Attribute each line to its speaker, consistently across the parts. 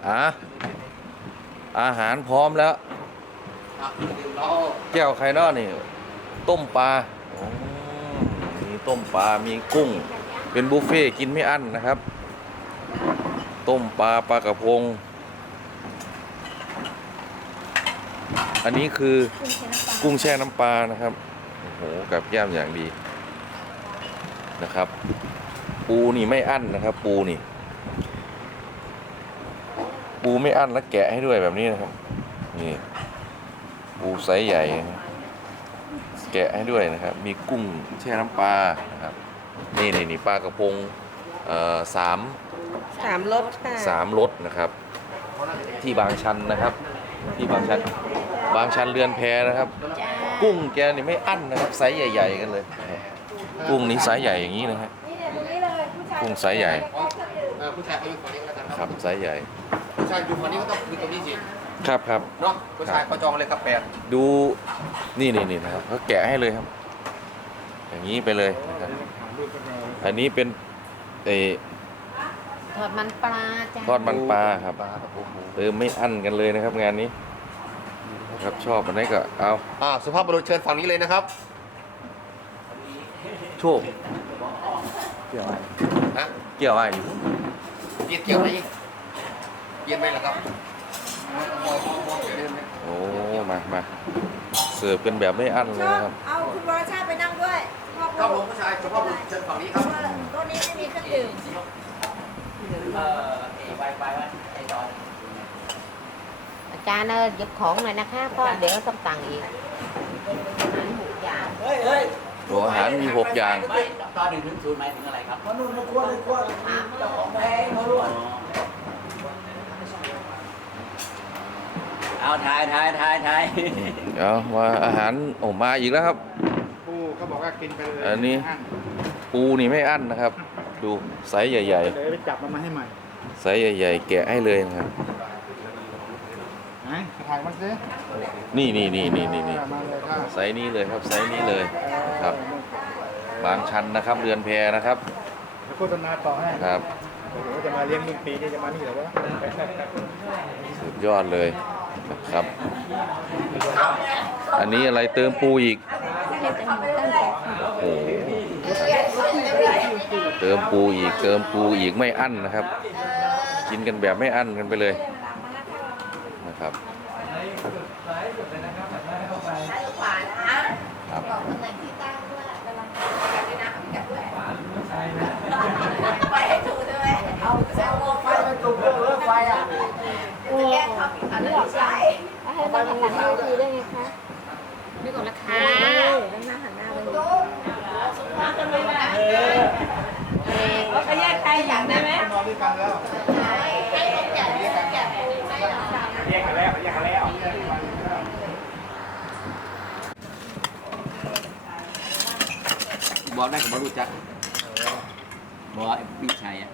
Speaker 1: อ่ะอาหารพร้อมแล้วแก้วไข่นอกนี่ต้มปลามีต้มปลามีกุ้งเป็นบุฟเฟ่กินไม่อั้นนะครับต้มปลากระพงอันนี้คือกุ้งแช่น้ำปลานะครับโอ้โหกับแก้มอย่างดีนะครับปูนี่ไม่อั้นนะครับปูไม่อั้นแล้วแกะให้ด้วยแบบนี้นะครับนี่ปูไซส์ใหญ่แกะให้ด้วยนะครับมีกุ้งแช่น้ำปลานะครับนี่ปลากระพงสาม
Speaker 2: รสค่ะ
Speaker 1: 3 รสนะครับที่บางชันนะครับที่บางชันเรือนแพนะครับกุ้งแกนี่ไม่อั้นนะครับไซส์ใหญ่ๆกันเลยกุ้งนี้ไซส์ใหญ่อย่างนี้นะฮะกุ้งไซส์ใหญ่
Speaker 3: ผู้ชายเขาอยู่ฝั่งนี้ก็แล้วกัน
Speaker 1: ครับไซส์ใหญ่
Speaker 3: ผู้ชายอยู่ฝั่งนี้ก็ต้องคือตรงนี้สิ
Speaker 1: ครับ
Speaker 3: เนาะผู้ชายเขาจองเลยครับ8
Speaker 1: ดูนี่นะครับเขาแกะให้เลยครับอย่างนี้ไปเลยนะครับอันนี้เป็น
Speaker 2: ทอดมันปลาจ้า
Speaker 1: ทอดมันปลาครับเติมไม่อั้นกันเลยนะครับงานนี้ครับชอบอันไหนก็เอา
Speaker 3: สุภาพบุรุษเชิญฝั่งนี้เลยนะครับ
Speaker 1: โชคเกี่ยวอะไร
Speaker 3: ฮะ
Speaker 1: เกี่ยวอะไรอยู่
Speaker 3: เกี่ยวอะไรเย็นไหมล่ะครับ
Speaker 1: โอ้มาเสิร์ฟกันแบบไม่อั้นเลยครับ
Speaker 4: เอาคุณวรชาติไปนั่งด้วย
Speaker 3: ครับผมผู้ชายสุภาพบุรุษเชิญฝั่งนี้ครับ
Speaker 4: ตัวนี้ไม่มีเครื่องดื่ม
Speaker 2: อาจารย์หยิบของหน่อยนะคะเพราะเดี๋ยวต้องตังอีกอาหาร6 อย่าง
Speaker 1: ตัวอาหารมี6 อย่าง
Speaker 5: ตอน1 ถึง 0หมายถึงอะไรครับ
Speaker 4: มันนู่นมันควร
Speaker 2: ถามเจ้าของแพงเขาด้วย
Speaker 5: เอาถ่าย
Speaker 1: เอาว่าอาหารมาอีกแล้วครับ
Speaker 3: ปูเขาบอกว่ากินไปเลย
Speaker 1: อันนี้ปูนี่ไม่อั้นนะครับดูไซส์ใหญ่ๆ
Speaker 3: เลยไปจับมันมาให้ใหม่
Speaker 1: ไซส์ใหญ่ๆแกะให้เลยนะครับ
Speaker 3: ถ่ายมันสิ
Speaker 1: นี่ไซส์นี้เลยครับไซส์นี้เลยครับบางชันนะครับเรือนแพนะครับ
Speaker 3: โฆษณาต่อให้
Speaker 1: ครับ
Speaker 3: โอ้โหจะมาเลี้ยง1 ปีนี่จะมานี่เหรอวะ
Speaker 1: สุดยอดเลยครับ อันนี้อะไรเติมปูอีกโอ้โหเติมปูอีกไม่อั้นนะครับกินกันแบบไม่อั้นกันไปเลยนะครับ
Speaker 4: ไปให้ถูกใช่ไหมเอาแซวไฟไปถูกเลิกไฟอ่ะแก้เขาผิดอันนี้หรอใช่ให้มาหันหลังเราดีได้ไงคะ
Speaker 2: ไม่กดราคา
Speaker 4: ต้องหน้าหันหน้าไป
Speaker 2: เขาไปแยกใครอยากได้ไหม
Speaker 3: นอนด้วยกันแล้วแยกกันแล้ว
Speaker 5: บอกได้กับบรู้จักบอกพี่ชัย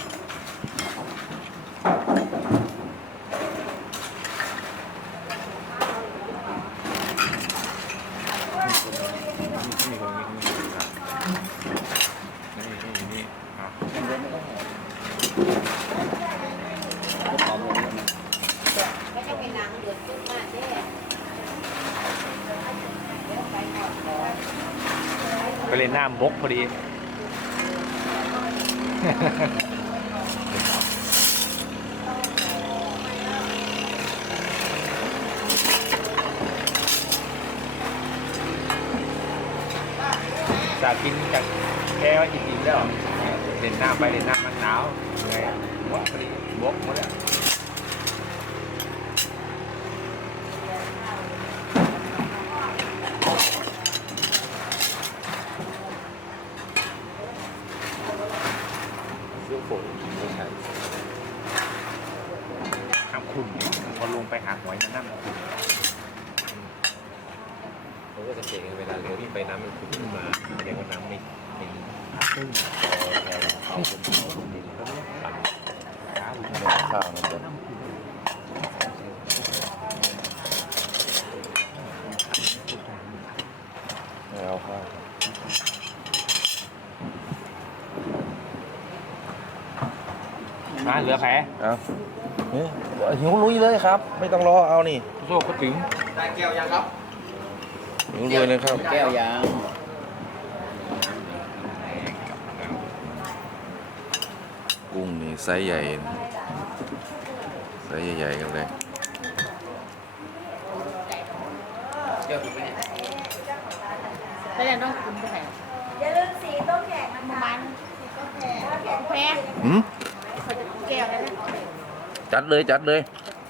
Speaker 2: ก็จะเป็นนางเดือดขึ้นมากเด้
Speaker 6: ไปเล่นน้ำบกพอดีจากกินจากแค่ว่าอิ่มๆแล้วเล่นน้ำไปเล่นน้ำมันหนาวไงบกพอดีบกหมดแล้วขุ่นพอลงไปหาหอยนั่นขุ่นเขาก็จะเก่งเวลาเรือวิ่งไปน้ำมันขุ่นขึ้นมาแสดงว่าน้ำไม่ตึ้งพอแกเขาดินแล้วปั่น
Speaker 1: ข้าวนะครับไม่เอาข้าว
Speaker 6: เหลือแผล
Speaker 1: เอาหิวลุยเลยครับ ไม่ต้องรอเอานี่โชคก็ถึง
Speaker 3: ได้แก้วยังครับ
Speaker 1: หิวลุยเลยครับ
Speaker 5: แก้วยาง
Speaker 1: กุ้งนี่ไซส์ใหญ่ไซส์ใหญ่ๆกันเลย
Speaker 3: แก้วถูกไหม
Speaker 4: ไม่ได้ต้องกินไปไหน
Speaker 7: อย่าลืมสีต้มแข็งนะ
Speaker 4: ประ
Speaker 7: คะ
Speaker 4: มาณแพง
Speaker 1: หืม
Speaker 4: แก้วแล้วนะ
Speaker 1: จัดเลยจัดเลย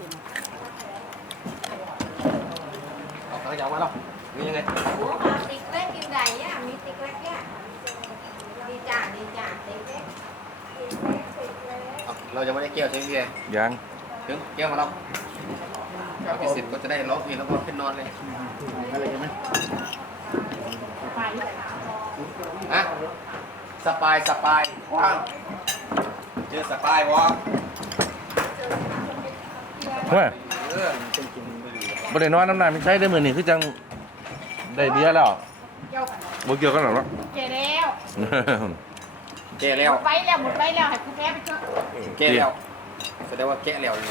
Speaker 3: เอาข้างยาวมาแล้วนี่ยังไง
Speaker 2: หัวหอมติ๊กเล็กกินไหนเนี่ยมีติ๊กเล็กเนี่ยดีจ้าติ๊กเล็ก
Speaker 3: เราจะไม่ได้แก้วใช่ไหมพี่
Speaker 1: ยัง
Speaker 3: ถึงแก้วมาแล้วเอาพิเศษก็จะได้ร้องเพลงแล้วก็ขึ้นนอนเลย
Speaker 5: อะไรใช่ไหม
Speaker 4: ไป
Speaker 3: อะสปายว่างเจอสปายวะ
Speaker 1: เฮ้ยบริเวณนอนน้ำหนักไม่ใช่ได้เหมือนนี่คือจังได้เบี้ยแล้ว
Speaker 4: เกี่ยวกัน
Speaker 1: บ่เกี่ยวกันหรอกเนาะ
Speaker 4: แก่แล้ว
Speaker 3: แก้แล้
Speaker 4: ห
Speaker 3: ว
Speaker 4: มดไปแล้วหมดไปแล้วให้กูแพ้ไปเถอะ
Speaker 3: แก้แล้วแสดงว่าแก้แล้วอยู่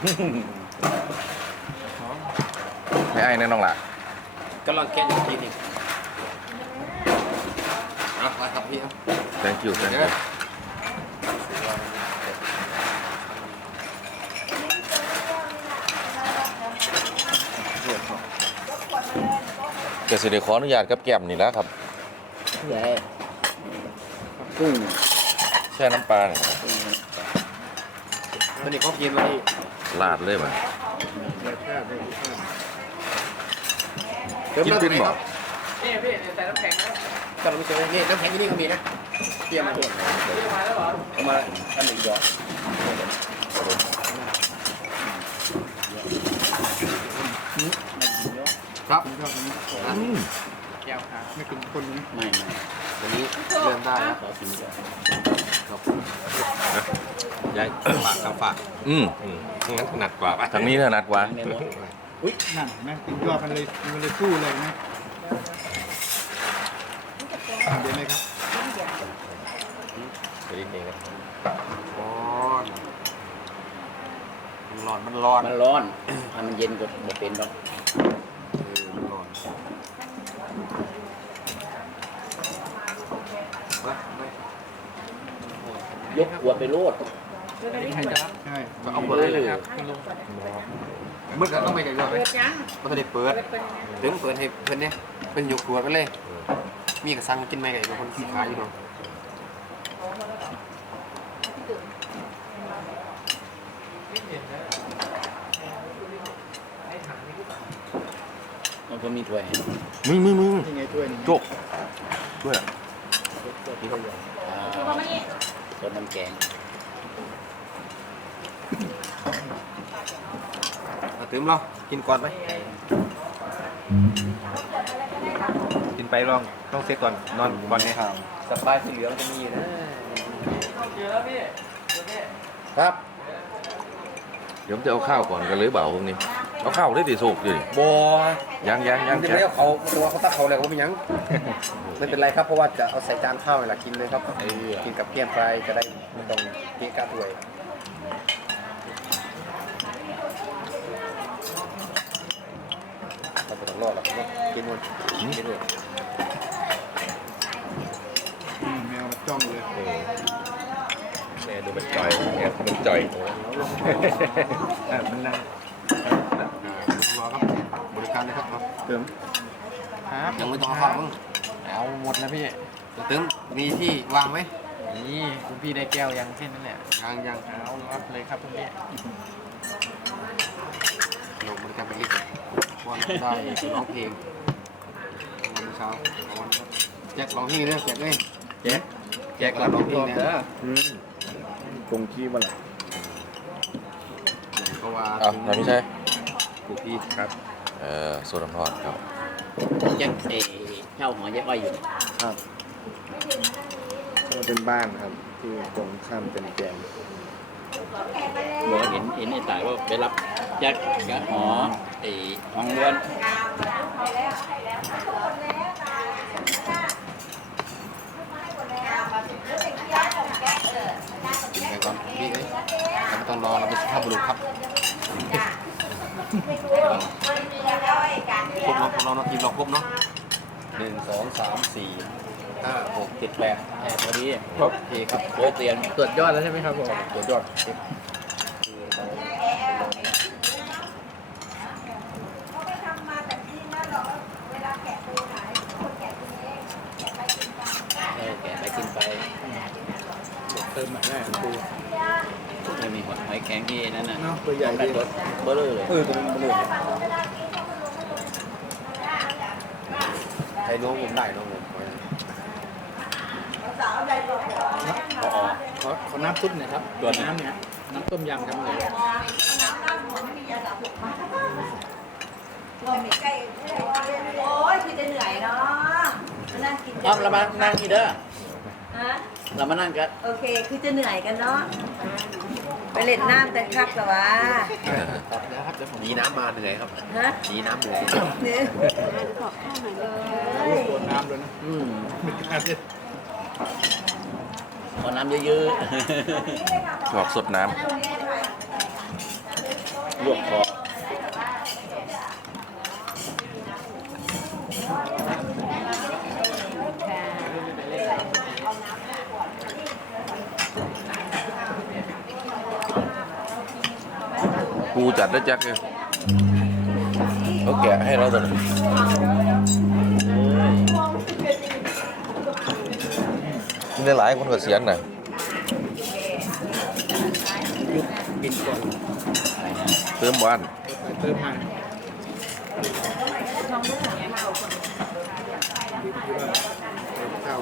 Speaker 1: ให้ไอ้แน่น้องล่ะ
Speaker 3: ก็ลองแก้อีกทีหนึงเอาไปครับพี่
Speaker 1: thank you thank
Speaker 3: เดี๋
Speaker 1: you
Speaker 3: ยว
Speaker 1: จะสิได้ขออนุญาตกับแก้มนี่แหล้วครับ
Speaker 5: ใหญ่กุ้ง
Speaker 1: แช่น้ำปลาเนี่ย
Speaker 3: ตอนนี้เขากินมาที่
Speaker 1: ลาดเลยมัน
Speaker 3: กินเป็นบ่
Speaker 6: นี่พี่ใส่น้ำแข็งนะ
Speaker 3: ก็เราไม่เจอนี่น้ำแข็งที่นี่ก็มีนะเตรียมมาเตรียม
Speaker 6: เรียกมาแล้วเหรอ
Speaker 3: เอามาอันหนึ่งหยอดครับ
Speaker 1: อืม
Speaker 6: แก้วครับไม่กินคนนี้
Speaker 5: ไม่
Speaker 3: วันนี้เริ่มได้แล้ว
Speaker 5: ขอกินก่อน
Speaker 3: ยายฝากครับฝาก
Speaker 1: อืม
Speaker 3: งั้นถนัดกว่าป่ะ
Speaker 1: ทางนี้ถนัดกว่า
Speaker 5: ในรถ
Speaker 6: อุ้ยนั่นนะกินยอดมันเลยสู้เลยนะเดี๋ยวไหมครับ
Speaker 3: เดี๋ยวนิดนึงนะร้อนมันร้อน
Speaker 5: มันร้อนถ้ามันเย็นก็บ่เป็นหรอก
Speaker 3: มันร้อนไม่
Speaker 5: ยกขวดไปโลด
Speaker 6: ใครจะรับใช่
Speaker 3: ก็เอาเปิดเลยครับ
Speaker 6: คุณลุง
Speaker 3: เมื่อต้องไปกันก่อนไหม
Speaker 4: เปิดยัง
Speaker 3: มันจะได้เปิด
Speaker 4: เปิดเป็นยัง
Speaker 3: ถึงเปิดให้เพื่อนเนี่ยเป็นอยู่ครัวกันเลย มีกระซังกินไหมกับคนขี้ขายอยู่เนาะ
Speaker 5: มันก็มีถ้วย
Speaker 1: มึง
Speaker 6: ยังไงถ้วยนี้
Speaker 1: โจกด้วย
Speaker 4: คือว่าไม่
Speaker 5: ต้นน้ำแกง
Speaker 3: เอาตื่มเรากินก่อนไหม
Speaker 6: กินไปลองเซ็ตก่อนนอนก่อนเนี่ย
Speaker 3: สปายสีเหลืองจะมีอยู่นะ ครับ
Speaker 1: เดี๋ยวผมจะเอาข้าวก่อนกันเลยเบาพวกนี้เอาข้าวได้ติโศกอยู่ดิ
Speaker 3: บัว
Speaker 1: ยัง
Speaker 3: ยังจะ
Speaker 1: แค่
Speaker 3: ไม่เอาเขาตัวเขาตักเขาเลยเขาไม่ยั้ง ไม่เป็นไรครับเพราะว่าจะเอาใส่จานข้าวเวลากินเลยครับกินกับเกี๊ยวไฟจะได้ไม่ต้องเกะกะถ้วยเราจะต้องรอดหรอกเนาะกินหมดกินเลย
Speaker 6: แมวมันจ้องเลย
Speaker 1: แม่ดูมันจ่อยแม่มันจ่อย
Speaker 6: มันนั่ง
Speaker 3: รอครับบริการเลยครับ
Speaker 6: เติมครับ
Speaker 3: ยังไม่ต้องเอาข้าวมั้ง
Speaker 6: เอาหมดแล้วพี่
Speaker 3: เติมมีที่วางไหม
Speaker 6: นี่คุณพี่ได้แก้วยังแค่นั้นแหละ
Speaker 3: ยัง
Speaker 6: เอารับเลยครับคุณพี่
Speaker 3: ลงบริการไปอีกวันได้ร้องเพลงวันเช้าวันแจกร้องเพลงเนี่ยแจกเลยแจกร้องเพลงเนี่ย
Speaker 6: ตรงที่มันแหละ
Speaker 3: เพราะว่า
Speaker 1: อ่ะเราไม่ใช่
Speaker 3: กูพี่
Speaker 6: ครับ
Speaker 1: โซดาทอดครับ
Speaker 5: แยกเช่าหอแยกอ้อยอยู่
Speaker 6: ครับก็เป็นบ้านครับ ที่ตรงข้ามเป็นแกง
Speaker 5: บอกว่าเห็นไอ้สายว่าไปรับแจ็คกับหอไอ้ทองล้วน
Speaker 3: กินแกงก่อนพี่เอ้ยเราไม่ต้องรอเราเป็นสุภาพบุรุษครับครบเนาะพวกเราเนาะทีมเราครบเนาะ1 2 3 4 5 6 7 8
Speaker 5: พอดี
Speaker 3: โอเคครับ
Speaker 5: โอ้เตียน
Speaker 6: ตรวจยอดแล้วใช่ไหมครับผม
Speaker 3: ตัวยอด
Speaker 5: แกะไปกินไป
Speaker 6: เติมหน่อยได้คุณครู
Speaker 5: ไม่มีหอยแข็งที่นั่นน่ะ
Speaker 6: เนาะตัวใหญ่
Speaker 5: ได้
Speaker 6: ดี
Speaker 5: รสเบอร์เลย
Speaker 3: ตัวนี้มันเลยใช้น้องผมได้น้องผม
Speaker 5: พอออก
Speaker 6: ขอน้ำซุปหน่อยครับตัวน้ำเนี่ยน้ำต้มยำครับเลย
Speaker 7: โอ้ยคือจะเหนื่อยเนาะมานั่งกิน
Speaker 5: อ้อมเรามานั่งอีเด้อ
Speaker 7: ฮะ
Speaker 5: เรามานั่งกัน
Speaker 7: โอเค คือจะเหนื่อยกันเนาะ ไปเล่นน้ำกันครับแต่ว่า
Speaker 3: หนีน้ำมาเหนื่อยครับ
Speaker 7: ฮะ
Speaker 3: หนีน้ำเหนื่อย
Speaker 7: เนี่ย
Speaker 6: ตัวน้ำด้วยนะ ไม่กล้าเล่น
Speaker 5: ขอน้ำเยอะ
Speaker 1: ชอบสดน้
Speaker 5: ๆลวกคอ
Speaker 1: ำปูจัดได้แจ็คเลยเขาแกะให้เราตอนนี้กินได้หลายคนก็เสียนน่ะ
Speaker 6: กินก่อน
Speaker 1: เติมหวาน
Speaker 6: เติมมาข้าว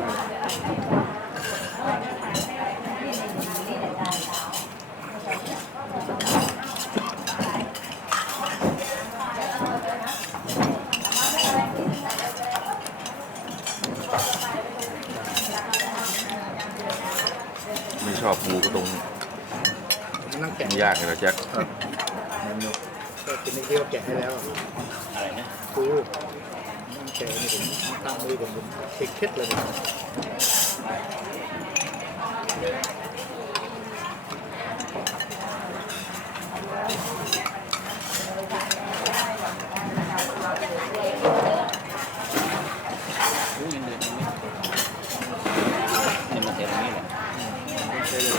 Speaker 1: ไม่ชอบปูก็ตรง
Speaker 6: นั่งแกะ
Speaker 1: ยากเลยนะแจ็ค
Speaker 6: ก็กินในที่ว่าแกะให้แล้ว
Speaker 5: อะไรนะ
Speaker 6: ปูนั่งแกะนี่ผมตั้งมือผมติดเคล็ดเลย
Speaker 5: รู้ยังเดือนนี้นี่มันเสร็จตรงนี้แหละ
Speaker 6: ใช่เลย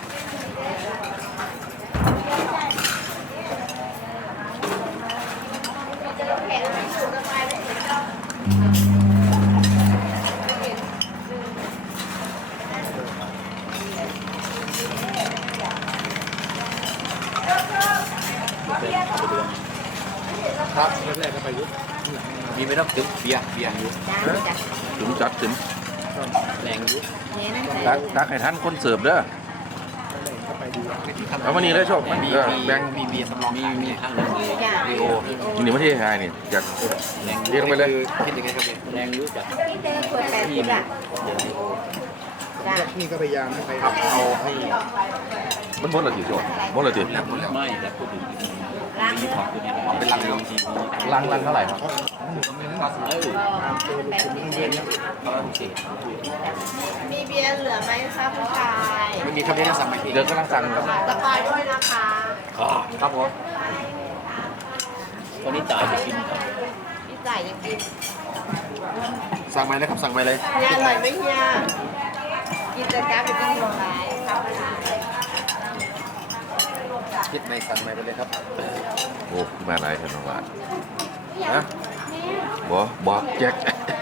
Speaker 3: ครับ
Speaker 6: แรกๆก็ไปยุบ
Speaker 3: มีไม่ต้องถึงเบียร์อยู่
Speaker 1: ถึงจัดถึง
Speaker 5: แรงยุบ
Speaker 2: เนี่ยนั่นใส่
Speaker 1: ตักให้ท่านคนเสิร์ฟเด้อ
Speaker 6: ก็ไปดู
Speaker 1: เอามานี่เลยโชค
Speaker 3: มี
Speaker 1: แบ่ง
Speaker 3: มีเบียร์สำรอง
Speaker 5: มีข้างหนึงมี
Speaker 2: จ้า
Speaker 3: ดีโอ
Speaker 1: นี่มาที่ไฮนี่อยากเรียกลงไปเลย
Speaker 3: คิดยังไงครับเนี่ย
Speaker 5: แรงยุบจาก
Speaker 2: ที่เจอขวด80อ่ะจ้า
Speaker 6: นี่ก็พยายามให้ไป
Speaker 3: ครับเอาให้
Speaker 1: มันหมดและทีโชคหมดและที
Speaker 3: แล้วหมดแล้ว
Speaker 5: ไม่แต่พูดถึง
Speaker 2: ล้าง
Speaker 5: มีของตัวนี้
Speaker 3: เอาเป็นลังเดียวที
Speaker 1: ลังเท่าไหร่ครับ
Speaker 2: มีเบียร์เหลือไหมคะผู้ชาย
Speaker 3: ไม่มีครับที่น่าสั่งมาที
Speaker 1: เดี๋ยวกำลังสั่งครับ
Speaker 2: สปายด้วยนะคะ
Speaker 3: ครับผม
Speaker 5: คนนี้ตายจะกิน
Speaker 2: พี่จ่ายยังกิน
Speaker 3: สั่งมาเลยครับสั่งมาเลย
Speaker 2: เฮียอร่อยไหมเฮียกินแต่จ้าไปกินหมดไหนครับ
Speaker 3: คิดในสั่งมาไปเลยครับ
Speaker 1: โอ้มาอะไรกันวะนะบอกแจ็ค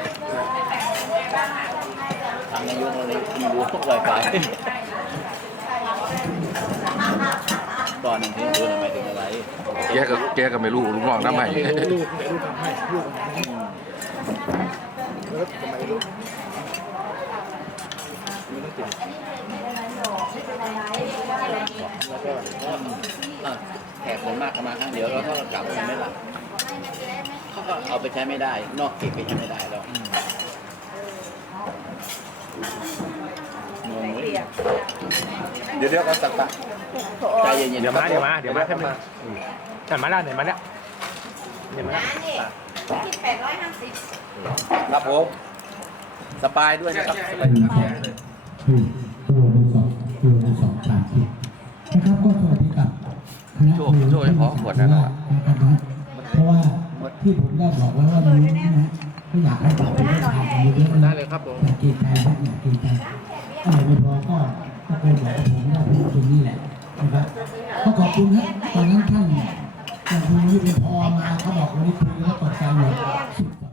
Speaker 5: ทำนายกอะไรกินวัวลอยไปตอนหนึ่งที่ดูหมายถึงอะไร
Speaker 1: แกก็ไม่รู้ลูกน้องน้ำใหม่
Speaker 6: ลูกแต่ลูกทำให้ลูกแล้วทำไมลูกไม่ต้องติดแล้วก็
Speaker 5: แขกคนมากก็มาครั้งเดียวแล้วเขาก็กลับไปไม่หลับเขาก็เอาไปใช้ไม่ได้ นอกเก็บไปใช้ไม่ได้แล้วงงเลย
Speaker 3: เดี๋ยวก็สั่งปะ
Speaker 5: ใจเย็นๆ
Speaker 6: เดี๋ยวมาแค่มาแต่มาแล้วเดี๋ยวมาแล้วเดี๋ยวมาแล้ว
Speaker 2: ร้านนี่คิด850
Speaker 3: ครับผมสปายด้วยนะครับ
Speaker 8: ตัวที่สองตัวที่สองผ่านที่
Speaker 1: โชว์โชว์ให้ขอขวดนั้นหน่อย
Speaker 8: เพราะว่าที่ผมได้บอกไว้ว่ามีนะไม่อยากให้ต่อไปได้ทานเยอะๆ
Speaker 3: ได้
Speaker 8: นะ
Speaker 3: เลยครับผม
Speaker 8: อยากกินใจนะอยากกินใจถ้าไหนไม่พอก็เคยบอกกับผมว่าผมตรงนี้แหละนะครับก็ขอบคุณครับตอนนั้นท่านคุณวิเป็นพอมาเขาบอกวันนี้คุยแล้วตกใจหมด